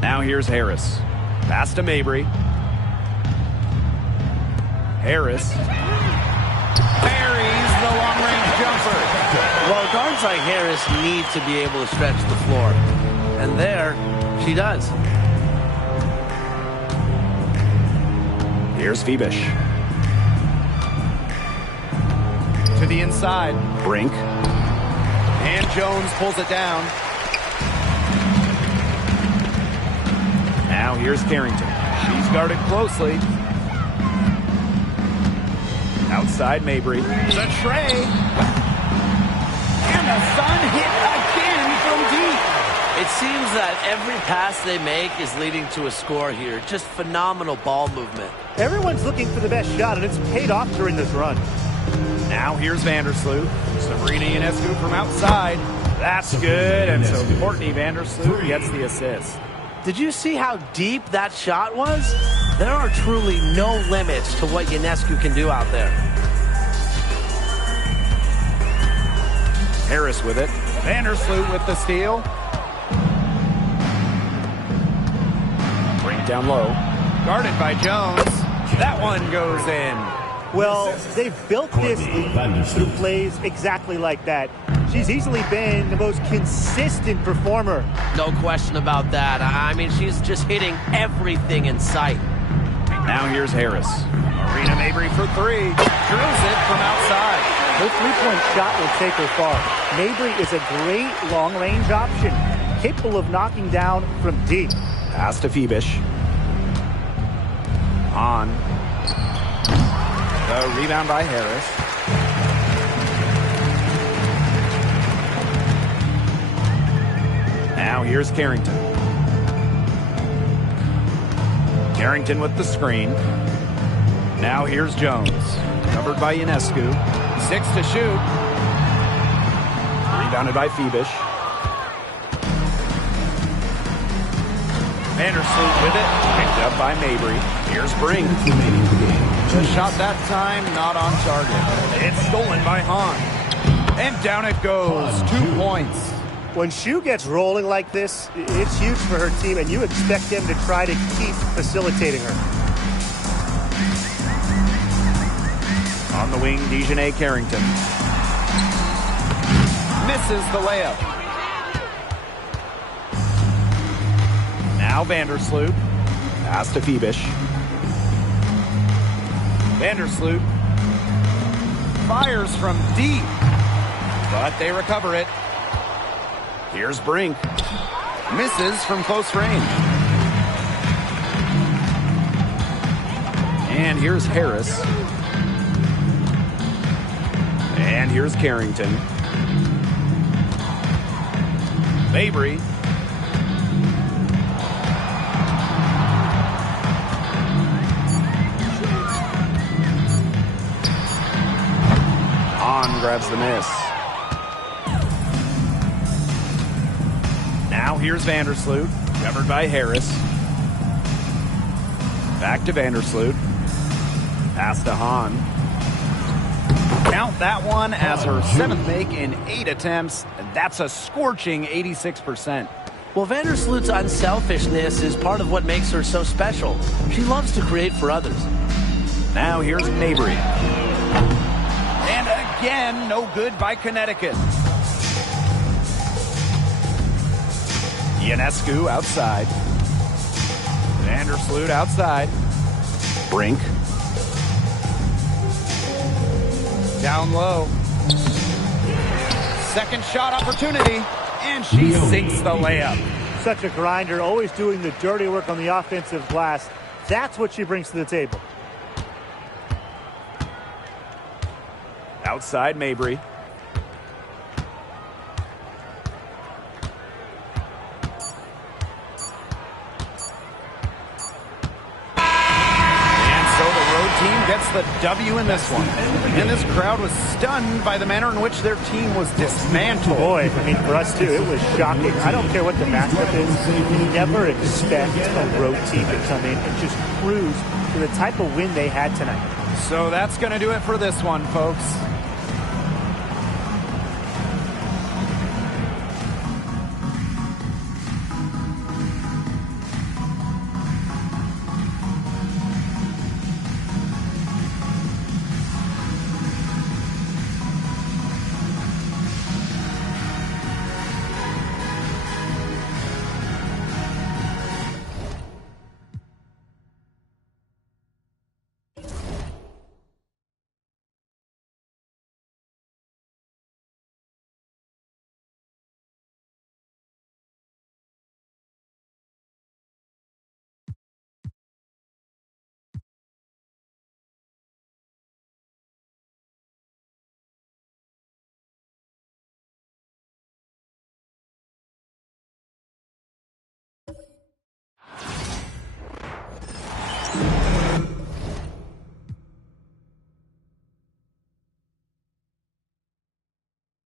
Now here's Harris. Pass to Mabry. Harris. Buries the long-range jumper. Well, guards like Harris need to be able to stretch the floor. And there, she does. Here's Phoebish. To the inside. Brink. And Jones pulls it down. Now here's Carrington. She's guarded closely. Outside Mabry. The tray. And the Sun hit again from deep. It seems that every pass they make is leading to a score here. Just phenomenal ball movement. Everyone's looking for the best shot, and it's paid off during this run. Now here's Vandersloot. Sabrina Ionescu from outside. That's good, and so Courtney Vandersloot gets the assist. Did you see how deep that shot was? There are truly no limits to what Ionescu can do out there. Harris with it. Vandersloot with the steal. Bring it down low. Guarded by Jones. That one goes in. Well, they've built this lead through plays exactly like that. She's easily been the most consistent performer. No question about that. I mean, she's just hitting everything in sight. Now here's Harris. Marina Mabry for three. Drills it from outside. Her three-point shot will take her far. Mabry is a great long-range option, capable of knocking down from deep. Pass to Phoebish. On. The rebound by Harris. Now here's Carrington. Carrington with the screen. Now here's Jones. Covered by Ionescu. 6 to shoot. Rebounded by Phoebish. Vandersloot with it. Picked up by Mabry. Here's Brink. The shot that time not on target. It's stolen by Hahn. And down it goes. 2 points. When Shu gets rolling like this, it's huge for her team, and you expect them to try to keep facilitating her. On the wing, Dejanay Carrington. Misses the layup. Now Vandersloot. Pass to Phoebish. Vandersloot fires from deep, but they recover it. Here's Brink. Misses from close range. And here's Harris. And here's Carrington. Mabry. On grabs the miss. Now here's Vandersloot, covered by Harris. Back to Vandersloot. Pass to Hahn. Count that one as her 7th make in 8 attempts. That's a scorching 86%. Well, Vandersloot's unselfishness is part of what makes her so special. She loves to create for others. Now here's Mabry. And again, no good by Connecticut. Ionescu outside. Vandersloot outside. Brink. Down low. Second shot opportunity. And she sinks the layup. Such a grinder, always doing the dirty work on the offensive glass. That's what she brings to the table. Outside Mabry. Gets the W in this one. And this crowd was stunned by the manner in which their team was dismantled. Boy, I mean, for us too, it was shocking. I don't care what the matchup is. You never expect a road team to come in and just cruise to the type of win they had tonight. So that's going to do it for this one, folks.